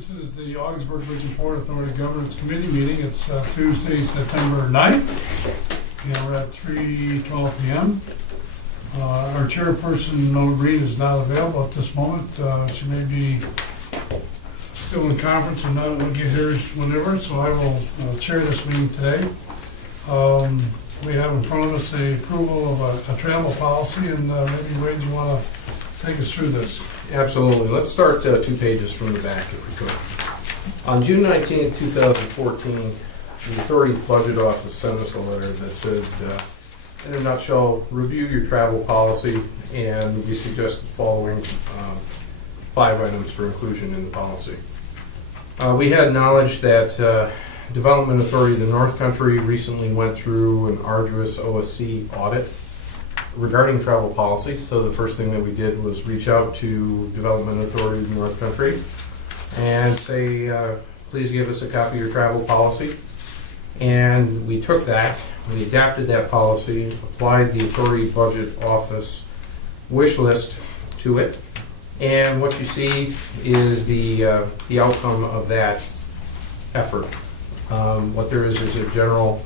This is the Ogdensburg Region Port Authority Governance Committee meeting. It's Tuesday, September 9th, and we're at 3:12 p.m. Our chairperson, Noel Green, is not available at this moment. She may be still in conference and not will get here whenever, so I will chair this meeting today. We have in front of us a approval of a travel policy, and maybe Wade, you want to take us through this? Absolutely. Let's start 2 pages from the back if we could. On June 19th, 2014, the Authority Budget Office sent us a letter that said, in a nutshell, review your travel policy, and we suggest the following 5 items for inclusion in the policy. We had knowledge that Development Authority of the North Country recently went through an arduous OSC audit regarding travel policy. So the first thing that we did was reach out to Development Authority of the North Country and say, please give us a copy of your travel policy. And we took that, we adapted that policy, applied the Authority Budget Office wish list to it. And what you see is the outcome of that effort. What there is a general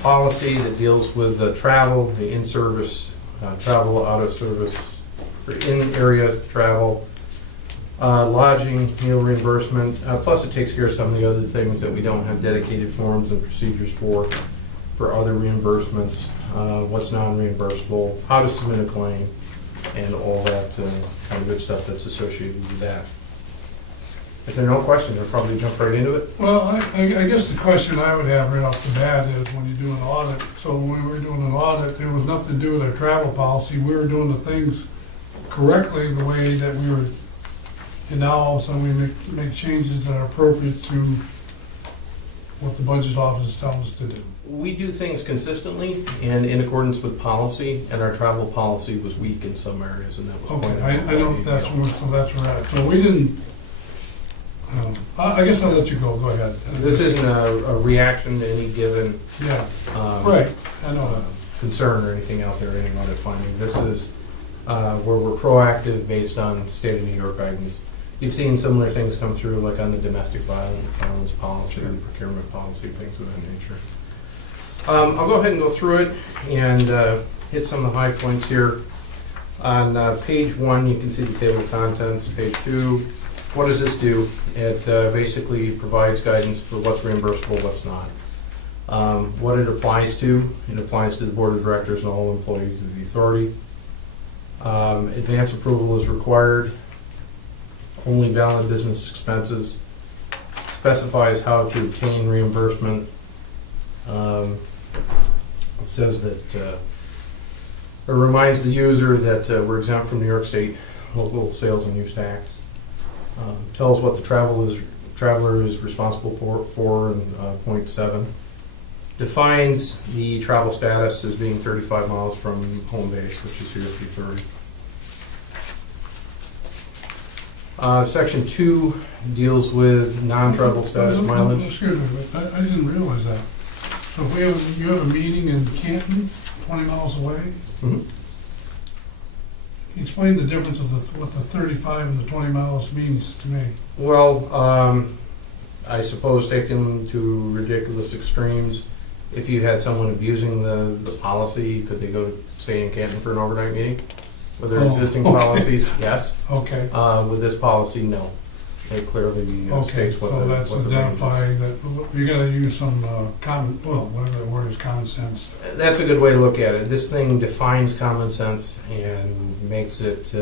policy that deals with the travel, the in-service travel, out-of-service, or in-area travel, lodging, meal reimbursement, plus it takes care of some of the other things that we don't have dedicated forms and procedures for other reimbursements, what's non-reimbursable, how to submit a claim, and all that kind of good stuff that's associated with that. If there are no questions, I'll probably jump right into it. Well, I guess the question I would have right off the bat is when you do an audit, so when we were doing an audit, there was nothing to do with our travel policy. We were doing the things correctly the way that we were, and now all of a sudden we make changes that are appropriate to what the budget office is telling us to do. We do things consistently and in accordance with policy, and our travel policy was weak in some areas, and that was Okay, pointed out I know that's where, so that's where we're at. So we didn't, I guess I'll let you go ahead. This isn't a reaction to any given Yeah, right, I know that. concern or anything out there, any audit finding. This is where we're proactive based on state of New York guidance. You've seen similar things come through, like on the domestic violence policy, the procurement policy, things of that nature. I'll go ahead and go through it and hit some of the high points here. On page 1, you can see the table of contents. Page 2, what does this do? It basically provides guidance for what's reimbursable, what's not. What it applies to the Board of Directors and all employees of the Authority. Advance approval is required. Only valid business expenses. Specifies how to obtain reimbursement. It says that it reminds the user that we're exempt from New York State local sales and use tax. Tells what the traveler is responsible for in point 7. Defines the travel status as being 35 miles from home base, which is here at the Authority. Section 2 deals with non-travel status mileage. Excuse me, but I didn't realize that. So if you have a meeting in Canton, 20 miles away, Mm-hmm. explain the difference of what the 35 and the 20 miles means to me. Well, I suppose taken to ridiculous extremes, if you had someone abusing the policy, could they go stay in Canton for an overnight meeting? With their existing policies, yes. Okay. With this policy, no. It clearly Okay, states what so the that's what the range is. identifying that you gotta use some common, well, whatever that word is, common sense. That's a good way to look at it. This thing defines common sense and makes it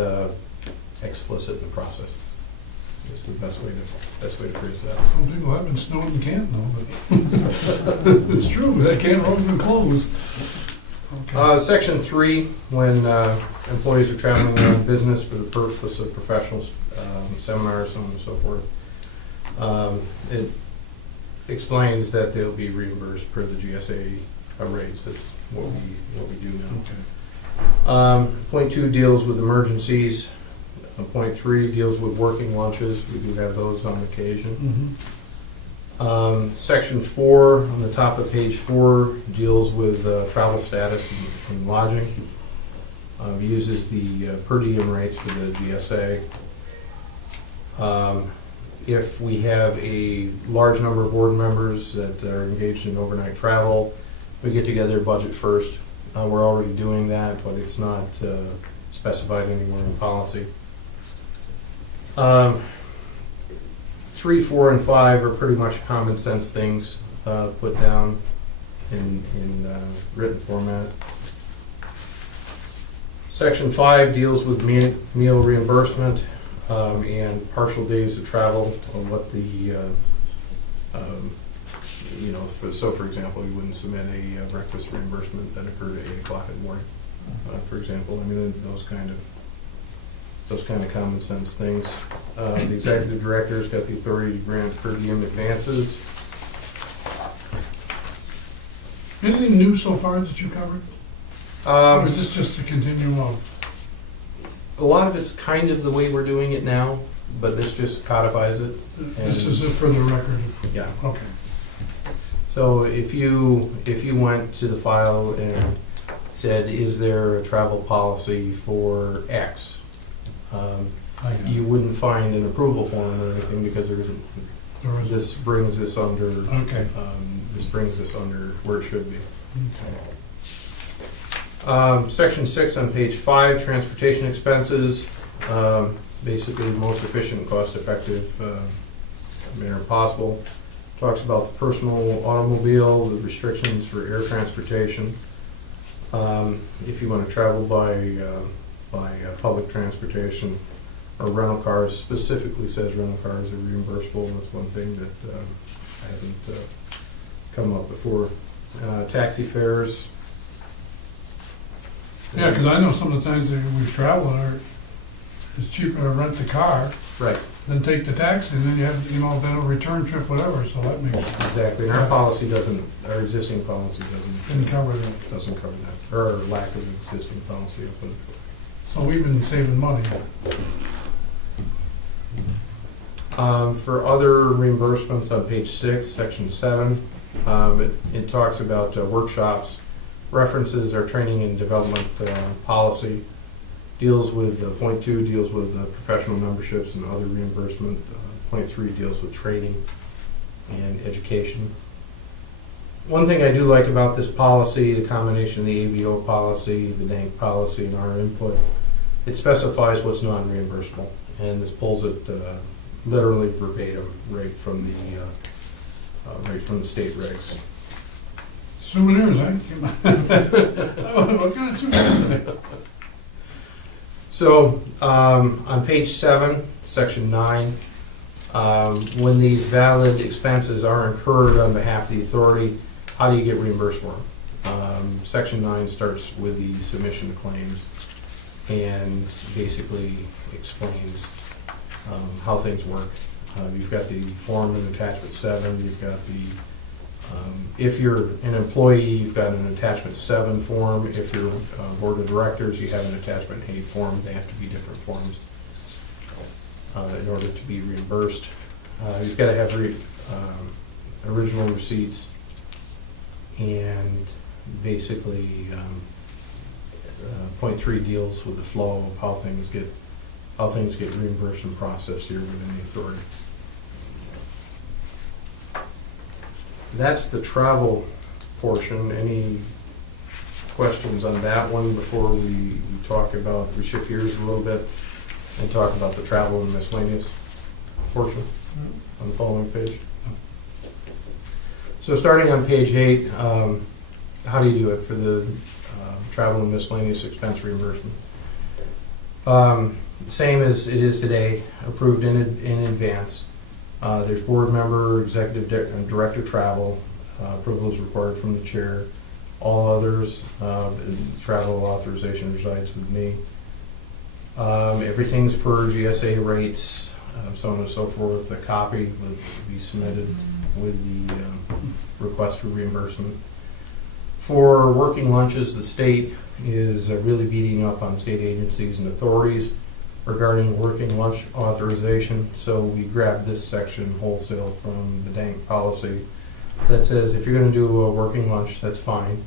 explicit in the process. It's the best way to phrase that. Some people have been snowed in Canton though, but it's true, that Canton road's been closed. Okay. Section 3, when employees are traveling on business for the purpose of professional seminars, so on and so forth, it explains that they'll be reimbursed per the GSA rates. That's what we do now. Okay. Point 2 deals with emergencies. Point 3 deals with working lunches. We do have those on occasion. Mm-hmm. Section 4 on the top of page 4 deals with travel status and lodging. Uses the per diem rates for the GSA. if we have a large number of board members that are engaged in overnight travel, we get together, budget first. We're already doing that, but it's not specified anywhere in policy. 3, 4, and 5 are pretty much common sense things put down in written format. Section 5 deals with meal reimbursement and partial days of travel, on what the, for example, you wouldn't submit a breakfast reimbursement that occurred at 8 o'clock in the morning, for example. I mean, those kind of common sense things. The executive director's got the authority to grant per diem advances. Anything new so far that you covered? Or is this just a continuum of? A lot of it's kind of the way we're doing it now, but this just codifies it. This is it for the record? Yeah. Okay. So if you went to the file and said, is there a travel policy for X? You wouldn't find an approval form or anything because there isn't. This brings this under. Okay. This brings this under where it should be. Okay. Section 6 on page 5, transportation expenses. Basically, the most efficient and cost-effective manner possible. Talks about the personal automobile, the restrictions for air transportation. If you want to travel by public transportation or rental cars, specifically says rental cars are reimbursable. That's one thing that hasn't come up before. Taxi fares. Yeah, because I know some of the times that we've traveled, it's cheaper to rent the car Right. than take the taxi, and then you have, then a return trip, whatever, so that makes sense. Exactly. And our policy doesn't, our existing policy Didn't cover that. doesn't cover that, or lack of existing policy. So we've been saving money. For other reimbursements on page 6, section 7, it talks about workshops, references our training and development policy, deals with point 2 deals with professional memberships and other reimbursement. Point 3 deals with training and education. One thing I do like about this policy, the combination of the ABO policy, the DANK policy, and our input, it specifies what's non-reimbursable, and this pulls it literally verbatim right from the state regs. Souvenirs, eh? What kind of souvenirs are they? So, on page 7, section 9, when these valid expenses are incurred on behalf of the authority, how do you get reimbursed for them? Section 9 starts with the submission of claims and basically explains how things work. You've got the form in attachment 7, you've got the if you're an employee, you've got an attachment 7 form. If you're board of directors, you have an attachment 8 form. They have to be different forms in order to be reimbursed. You've got to have original receipts, and basically point 3 deals with the flow of how things get reimbursed and processed here within the authority. That's the travel portion. Any questions on that one before we shift gears a little bit and talk about the travel and miscellaneous portion on the following page? So starting on page 8, how do you do it for the travel and miscellaneous expense reimbursement? Same as it is today, approved in advance. There's board member, executive director travel. Approval is required from the chair. All others, travel authorization resides with me. Everything's per GSA rates, so on and so forth. A copy would be submitted with the request for reimbursement. For working lunches, the state is really beating up on state agencies and authorities regarding working lunch authorization, so we grabbed this section wholesale from the DANK policy that says if you're going to do a working lunch, that's fine,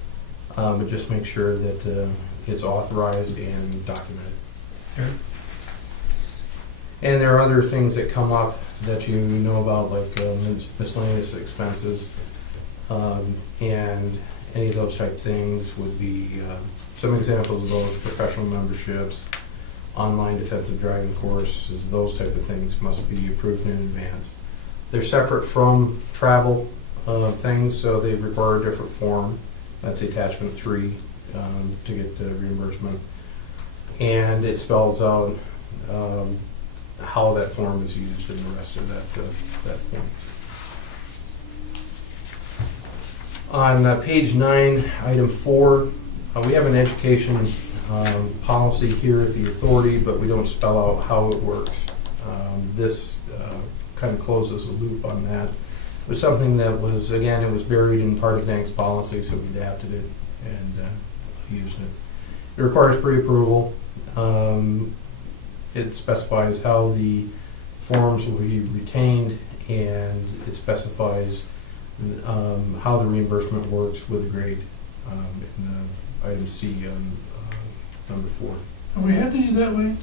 but just make sure that it's authorized and documented. Okay. And there are other things that come up that you know about, like miscellaneous expenses, and any of those type things would be some examples of those: professional memberships, online defensive driving courses, those type of things must be approved in advance. They're separate from travel things, so they require a different form. That's attachment 3 to get reimbursement. And it spells out how that form is used in the rest of that point. On page 9, item 4, we have an education policy here at the authority, but we don't spell out how it works. This kind of closes the loop on that. It was something that was, again, it was buried in part of NAG's policy, so we adapted it and used it. It requires pre-approval. It specifies how the forms will be retained, and it specifies how the reimbursement works with a grade in the item C on number 4. Have we had any that way?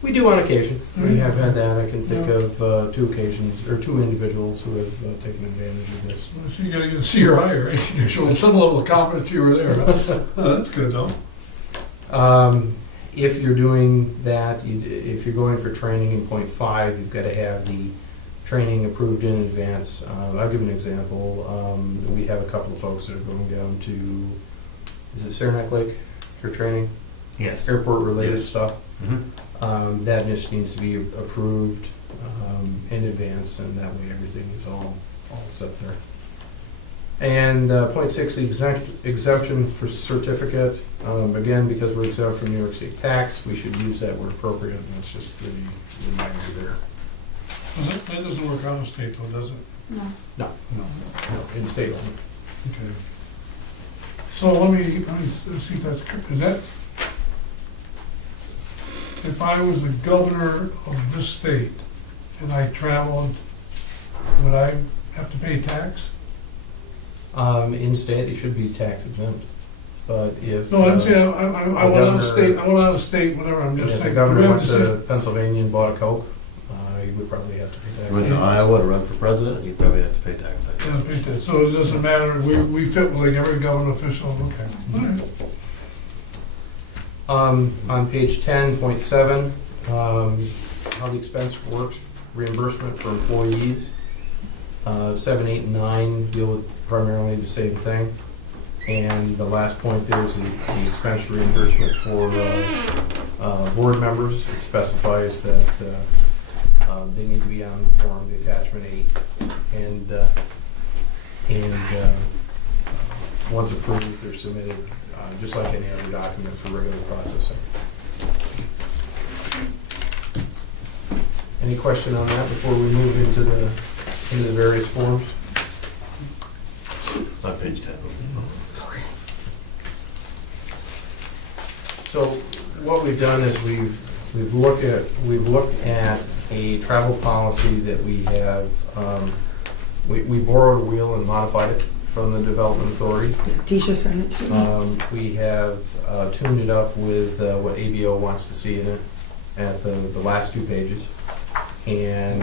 We do on occasion. We have had that. I can think of 2 occasions, or 2 individuals who have taken advantage of this. Well, so you gotta get a C or higher, right? You're showing some level of competence you were there. Huh? Oh, that's good though. If you're doing that, if you're going for training in point 5, you've got to have the training approved in advance. I'll give an example. We have a couple of folks that are going down to, is it Saranac Lake for training? Yes. Airport related Yes. stuff. Mm-hmm. That just needs to be approved in advance, and that way everything is all set there. And point 6, the exemption for certificate. Again, because we're exempt from New York State tax, we should use that where appropriate, and that's just the reminder there. That doesn't work out of state though, does it? No. No. No, in state only. Okay. So let me see if that's, is that, if I was the governor of this state and I traveled, would I have to pay tax? In state, it should be tax exempt, but if No, I'm saying, I went out of state, whatever, I'm just if the saying. governor do we went have to to Pennsylvania and bought a Coke, he would probably have to pay tax. Went to Iowa to run for president, you probably have to pay tax. Yeah, pay tax. So it doesn't matter, we fit with like every government official, okay. All right. On page 10.7, how the expense works, reimbursement for employees. 7, 8, and 9 deal with primarily the same thing. And the last point there is the expense reimbursement for board members. It specifies that they need to be on the form, the attachment 8. And once approved, they're submitted just like any other document for regular processing. Any question on that before we move into the various forms? On page 10. So what we've done is we've looked at a travel policy that we have. We borrowed a wheel and modified it from the Development Authority. Tisha sent it to me. We have tuned it up with what ABO wants to see in it at the last 2 pages. And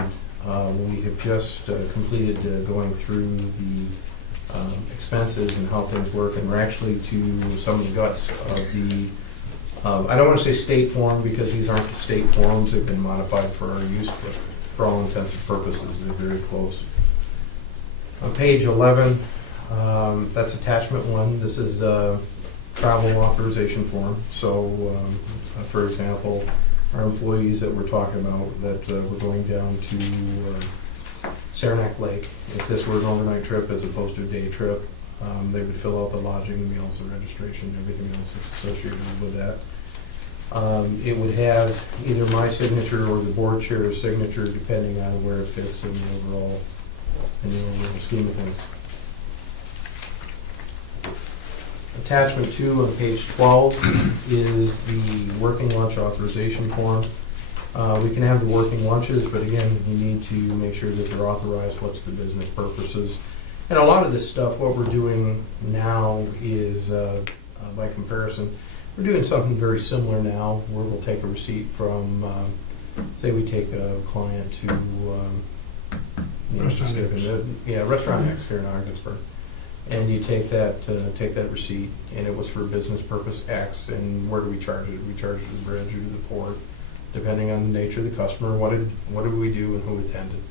we have just completed going through the expenses and how things work, and we're actually to some of the guts of the, I don't want to say state form because these aren't the state forms, they've been modified for our use, but for all intents and purposes, they're very close. On page 11, that's attachment 1. This is a travel authorization form. So, for example, our employees that we're talking about that we're going down to Saranac Lake, if this were an overnight trip as opposed to a day trip, they would fill out the lodging, the meals, the registration, everything else that's associated with that. It would have either my signature or the board chair's signature, depending on where it fits in the overall scheme of things. Attachment 2 on page 12 is the working lunch authorization form. We can have the working lunches, but again, you need to make sure that they're authorized, what's the business purposes. And a lot of this stuff, what we're doing now is, by comparison, we're doing something very similar now, where we'll take a receipt from say we take a client to, Restaurant X. Restaurant X here in Ogdensburg. And you take that receipt, and it was for business purpose X, and where do we charge it? We charge it to the bridge or to the port, depending on the nature of the customer, what did we do and who attended.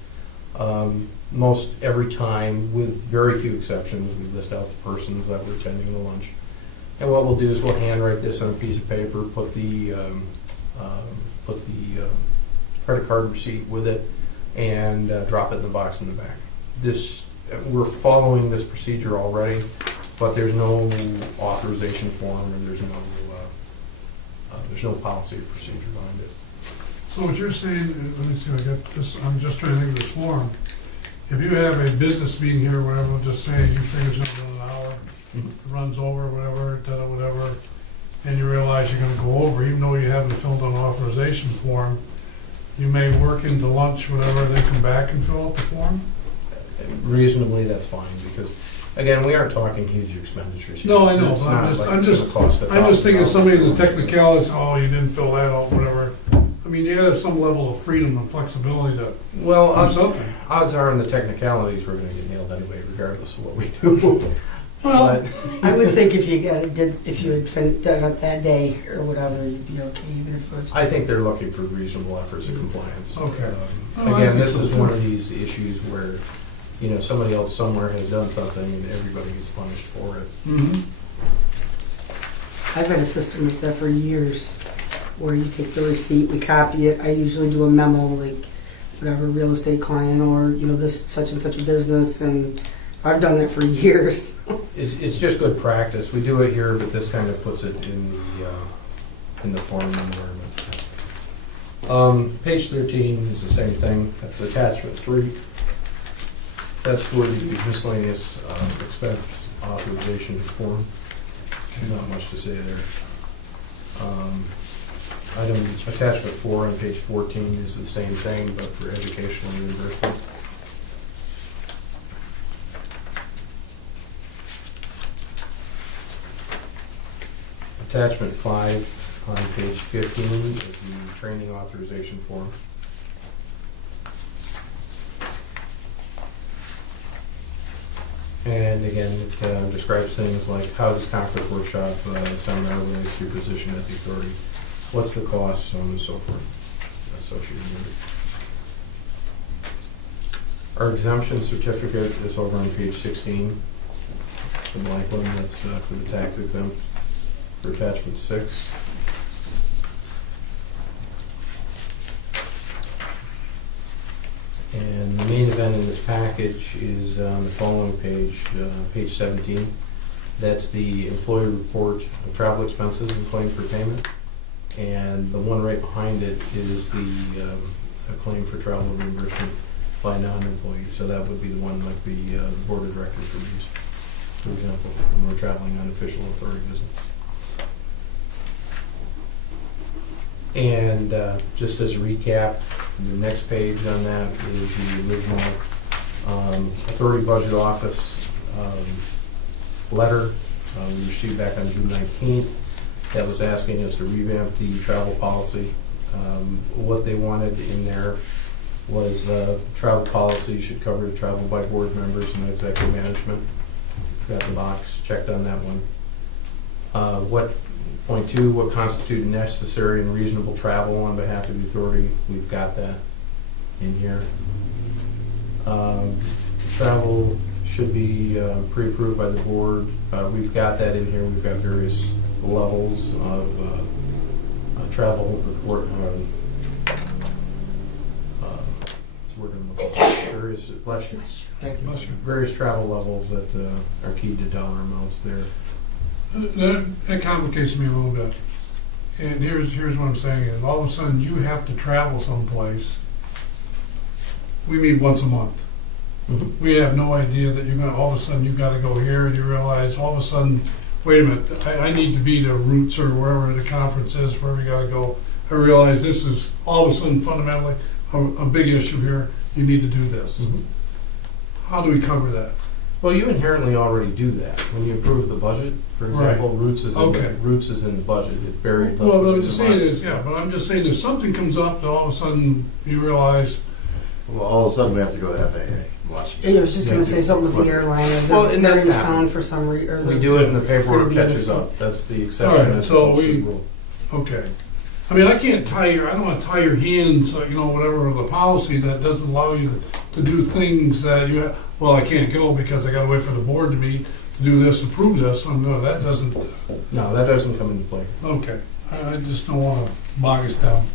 Most every time, with very few exceptions, we list out the persons that were attending the lunch. And what we'll do is we'll handwrite this on a piece of paper, put the credit card receipt with it, and drop it in the box in the back. We're following this procedure already, but there's no authorization form, or there's no policy or procedure behind it. So what you're saying, let me see, I got this, I'm just trying to think of this form. If you have a business meeting here, whatever, we'll just say you think it's gonna run an hour, it runs over, whatever, and you realize you're gonna go over, even though you haven't filled out an authorization form, you may work into lunch, whatever, then come back and fill out the form? Reasonably, that's fine, because, again, we aren't talking huge expenditures here. No, I know, It's but not I'm like just it's gonna cost I'm just thinking somebody in the $1,000. technicalities, oh, you didn't fill that out, whatever. I mean, you gotta have some level of freedom and flexibility to Well, do something. odds are in the technicalities, we're gonna get nailed anyway, regardless of what we do. Well, But, I would think if you had done it that day or whatever, you'd be okay, even if it was. I think they're looking for reasonable efforts of compliance. Okay. Oh, I Again, think this so is too. one of these issues where, somebody else somewhere has done something and everybody gets punished for it. mhm. I've had a system like that for years, where you take the receipt, we copy it, I usually do a memo, like, whatever, real estate client, or, this such and such a business, and I've done that for years. It's just good practice. We do it here, but this kind of puts it in the form environment. Page 13 is the same thing. That's attachment 3. That's for the miscellaneous expense authorization form. Not much to say there. Attachment 4 on page 14 is the same thing, but for educational reimbursement. Attachment 5 on page 15 is the training authorization form. And again, it describes things like how this conference workshop seminar relates to your position at the authority, what's the cost, so on and so forth associated with it. Our exemption certificate is over on page 16, the blank one, that's for the tax exempt, for attachment 6. And the main event in this package is on the following page, page 17. That's the employee report of travel expenses and claim for payment. And the one right behind it is the a claim for travel reimbursement by non-employees. So that would be the one like the board of directors would use, for example, when we're traveling on official authority business. And just as a recap, the next page on that is the original Authority Budget Office letter we received back on June 19th that was asking us to revamp the travel policy. What they wanted in there was travel policy should cover travel by board members and executive management. Got the box checked on that one. Point 2, what constitute necessary and reasonable travel on behalf of the authority? We've got that in here. Travel should be pre-approved by the board. We've got that in here. We've got various levels of travel report. What's the word I'm looking for? Various travel levels that are keyed to dollar amounts there. That complicates me a little bit. And here's what I'm saying is, all of a sudden you have to travel someplace. We meet once a month. Mhm. We have no idea that you're gonna, all of a sudden you gotta go here, and you realize all of a sudden, wait a minute, I need to be to Roots or wherever the conference is, where we gotta go. I realize this is all of a sudden fundamentally a big issue here, you need to do this. Mhm. How do we cover that? Well, you inherently already do that. When you approve the budget, for example, Roots is Okay. Roots is in the budget. It's buried. Well, what I'm within just the saying budget. is, yeah, but I'm just saying if something comes up, and all of a sudden you realize, Well, all of a sudden we have to go to FAA, Washington. Yeah, I was just gonna say something with the airline, or Well, they're, and they're that's in happened. town for some reason, or We they're. do it and the paperwork Gonna be in the catches state. up. That's the All exception. right, as so opposed to the we- rule. okay. I mean, I can't tie your, I don't wanna tie your hands, you know, whatever, the policy that doesn't allow you to do things that you have, well, I can't go because I gotta wait for the board to meet to do this, approve this, well, no, that doesn't, No, that doesn't come into play. okay. I just don't wanna bog us down.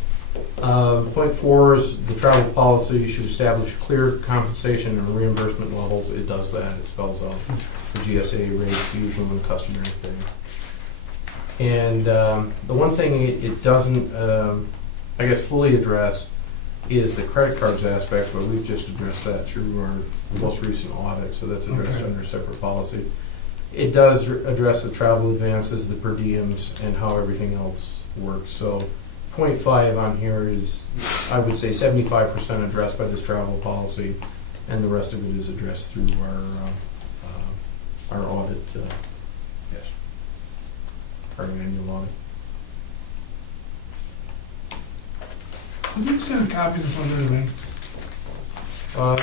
Point 4 is the travel policy. You should establish clear compensation and reimbursement levels. It does that. It spells out the GSA rates, usual and customary thing. And the one thing it doesn't, I guess, fully address is the credit cards aspect, but we've just addressed that through our most recent audit, so that's addressed Okay. under a separate policy. It does address the travel advances, the per diems, and how everything else works. So point 5 on here is, I would say 75% addressed by this travel policy, and the rest of it is addressed through our audit, Yes. our annual audit. Did you send a copy of this letter to me?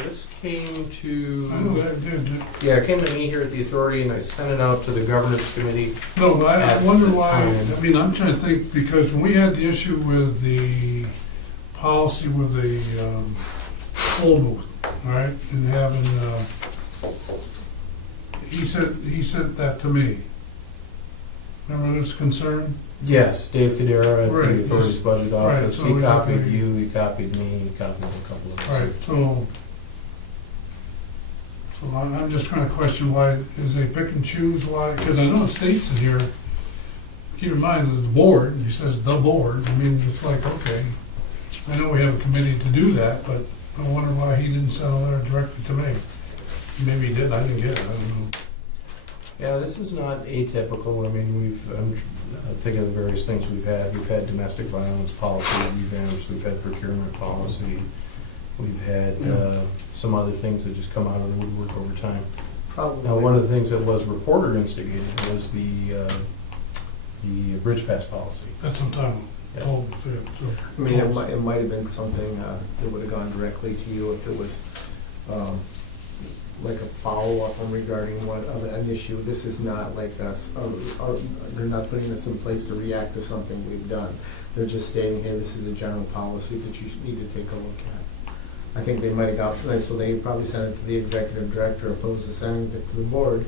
This came to, I know that, did. yeah, it came to me here at the authority, and I sent it out to the governance committee. No, but I At wonder the why, time. I mean, I'm trying to think, because when we had the issue with the policy with the poll booth, all right, and having, he said that to me. Remember this concern? Yes, Dave Cadera at Right, the authority's yes. budget Right, office. so He we copied got the- you, he copied me, he copied a couple of us. All right, so I'm just trying to question why, is they pick and choose why, because I know it states in here, keep in mind, the board, he says the board, I mean, it's like, okay, I know we have a committee to do that, but I wonder why he didn't send a letter directly to me. Maybe he did, I didn't get it, I don't know. Yeah, this is not atypical. I mean, I'm thinking of the various things we've had. We've had domestic violence policy revamps, we've had procurement policy, we've had some other things that just come out of the woodwork over time. Probably. Now, one of the things that was reporter instigated was the bridge pass policy. That's some time Yes. told, I mean, it might have been something that would have gone directly to you if it was like a follow-up on regarding an issue. This is not like us, they're not putting this in place to react to something we've done. They're just stating, hey, this is a general policy that you need to take a look at. I think they might have got, so they probably sent it to the executive director opposed to sending it to the board.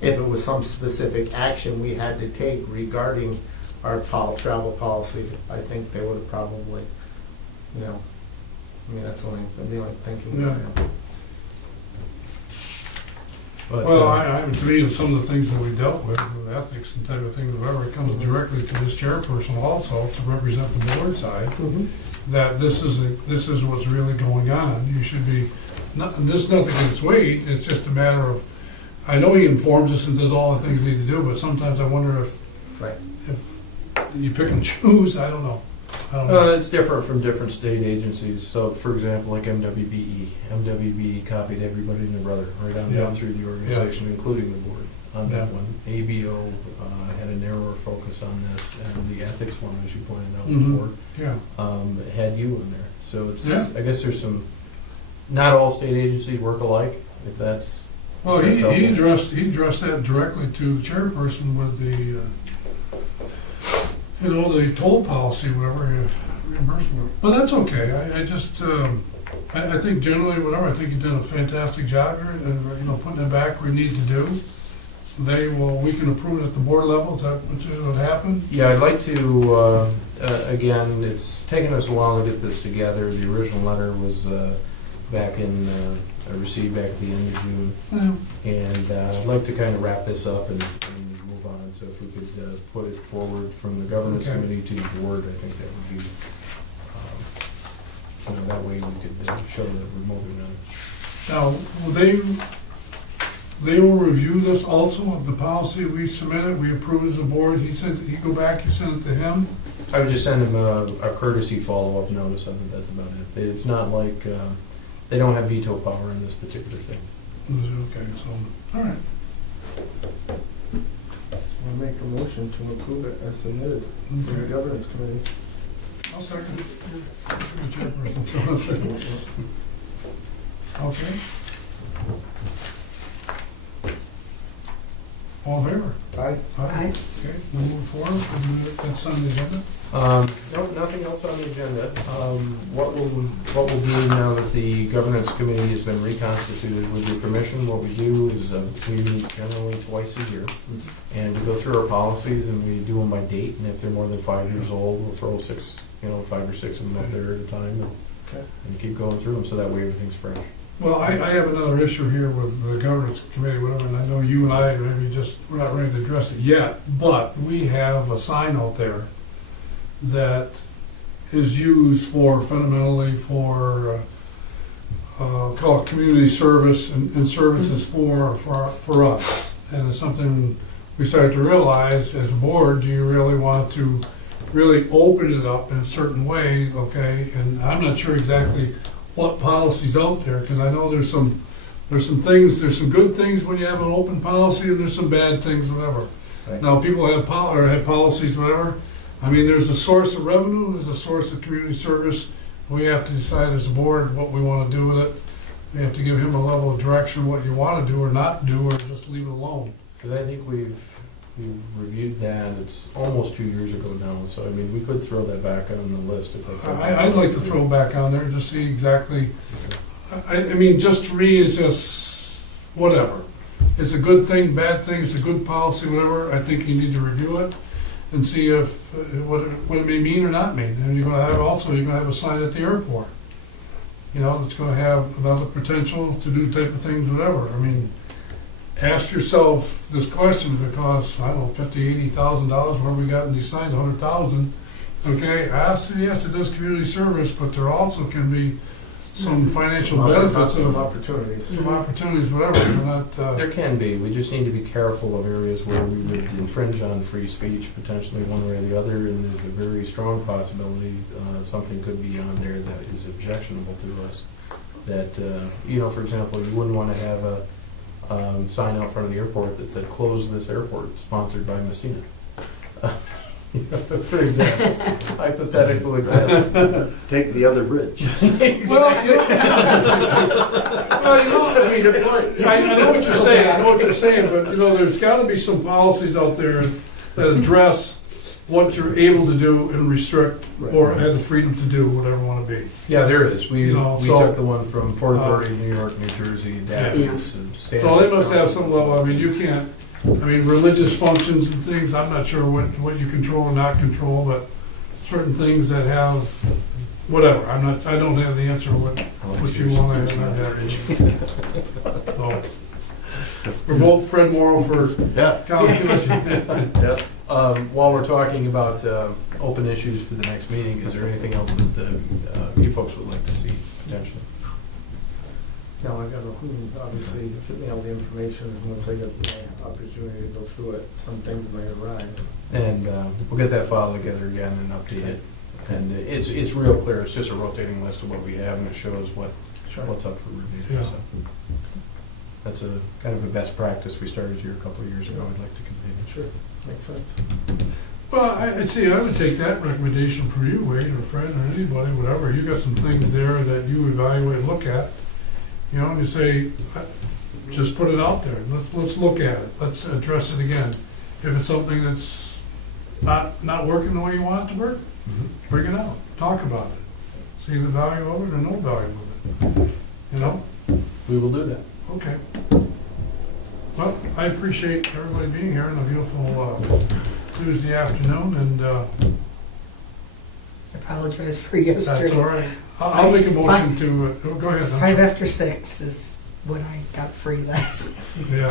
If it was some specific action we had to take regarding our travel policy, I think they would have probably, I mean, that's the only thinking. Yeah. But, well, to me, some of the things that we dealt with ethics and type of things, whatever, it comes directly to this chairperson also to represent the board side. Mhm. That this is what's really going on. You should be, this is nothing against Wade, it's just a matter of, I know he informs us and does all the things we need to do, but sometimes I wonder if Right. you pick and choose, I don't know. It's different from different state agencies. So, for example, like MWBE. MWBE copied everybody and their brother right on Yeah. down through the organization, including the board on that Yeah. one. ABO had a narrower focus on this, and the ethics one, as you pointed out Mhm. before, Yeah, had you in there. So it's, Yeah. I guess there's some, not all state agencies work alike, if that's. well, that's he helpful. addressed that directly to the chairperson with the, the toll policy, whatever, reimbursement. But that's okay, I just, I think generally, whatever, I think you've done a fantastic job here, and, putting it back where we need to do. We can approve it at the board level, is that what happened? Yeah, I'd like to, again, it's taken us a while to get this together. The original letter was received back at the end of June. Yeah. And I'd like to kind of wrap this up and move on. So if we could put it forward from the governance Okay. committee to the board, I think that would be, that way we could show that we're moving on. Now, they will review this also, the policy we submitted, we approve as a board, he go back, you send it to him? I would just send them a courtesy follow-up notice. I think that's about it. It's not like, they don't have veto power in this particular thing. Okay, so, all right. I'll make a motion to approve it as submitted to the Okay. governance committee. I'll second it. Chairperson, so I'll second it. Okay. All in favor? Aye. Aye. Okay, we'll move forward, that's on the agenda. No, nothing else on the agenda. What we'll do now that the governance committee has been reconstituted, with your permission, what we do is we meet generally twice a year, and we go through our policies and we do them by date, and if they're more than 5 years old, we'll throw 5 or 6 of them up there at a time, Okay. and keep going through them, so that way everything's fresh. Well, I have another issue here with the governance committee, whatever, and I know you and I, maybe just, we're not ready to address it yet, but we have a sign out there that is used for, fundamentally for, call it community service and services for us. And it's something we started to realize as a board, do you really want to really open it up in a certain way, okay? And I'm not sure exactly what policy's out there, because I know there's some things, there's some good things when you have an open policy, and there's some bad things, whatever. Right. Now, people have have policies, whatever. I mean, there's a source of revenue, there's a source of community service. We have to decide as a board what we want to do with it. We have to give him a level of direction, what you want to do or not do, or just leave it alone. Because I think we've reviewed that, it's almost 2 years ago now, so I mean, we could throw that back on the list if that's. I'd like to throw back on there and just see exactly, I mean, just for me, it's just whatever. It's a good thing, bad thing, it's a good policy, whatever. I think you need to review it and see if, what it may mean or not mean. And you're gonna have a sign at the airport. You know, it's gonna have another potential to do type of things, whatever. I mean, ask yourself this question, because, I don't know, $50,000, $80,000, where we got in these signs, 100,000. Okay, yes, it does community service, but there also can be some financial benefits Some of opportunities. some opportunities, whatever. We're not, There can be, we just need to be careful of areas where we would infringe on free speech, potentially one way or the other, and there's a very strong possibility something could be on there that is objectionable to us. That, for example, you wouldn't want to have a sign out front of the airport that said, "Close this airport, sponsored by Messina." For example, hypothetical example. Take the other bridge. well, That's a good point. I know what you're saying. I know what you're saying, but there's got to be some policies out there that address what you're able to do and restrict, or have the freedom to do whatever you want to be. Yeah, there is. We So- took the one from Port Authority, New York, New Jersey, adapted some standards. So they must have some level. I mean, you can't. I mean, religious functions and things. I'm not sure what you control or not control, but certain things that have whatever. I don't have the answer what you want to have. So, revolt Fred Morrow for Yeah, county commission. yeah. While we're talking about open issues for the next meeting, is there anything else that you folks would like to see potentially? No, I gotta, obviously, give me all the information, and once I get my opportunity to go through it, some things may arise. And we'll get that file together again and update it. And it's real clear, it's just a rotating list of what we have, and it shows what's up for review. Yeah. So that's a kind of a best practice we started here a couple of years ago, I'd like to continue. Sure, makes sense. Well, I'd say I would take that recommendation from you, Wade, or Fred, or anybody, whatever. You got some things there that you evaluate and look at. And you say, just put it out there. Let's look at it. Let's address it again. If it's something that's not working the way you want it to work, bring it out. Talk about it. See the value of it or no value of it. We will do that. Okay. Well, I appreciate everybody being here on a beautiful Tuesday afternoon, and I apologize for that's yesterday. all right. I'll make a motion to, go ahead. I'm 5 sorry. after 6 is when I got free last. Yeah.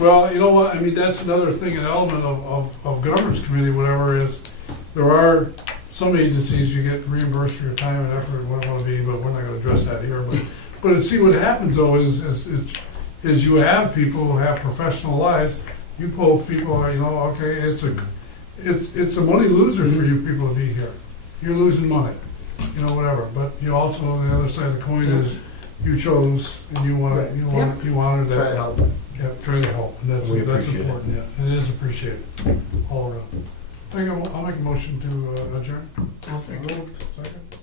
Well, you know what, I mean, that's another thing, an element of governance committee, whatever, is there are some agencies you get reimbursed for your time and effort and what it want to be, but we're not going to address that here. But see, what happens though is you have people who have professional lives. You pull people, okay, it's a money loser for you people to be here. You're losing money, whatever. But you also, on the other side of the coin is you chose and you wanted, you wanted Try to to, help. yeah, try to help, and that's We that's appreciate it. important, yeah, and it is appreciated all around. I'll make a motion to adjourn. I'll say. Moved, second.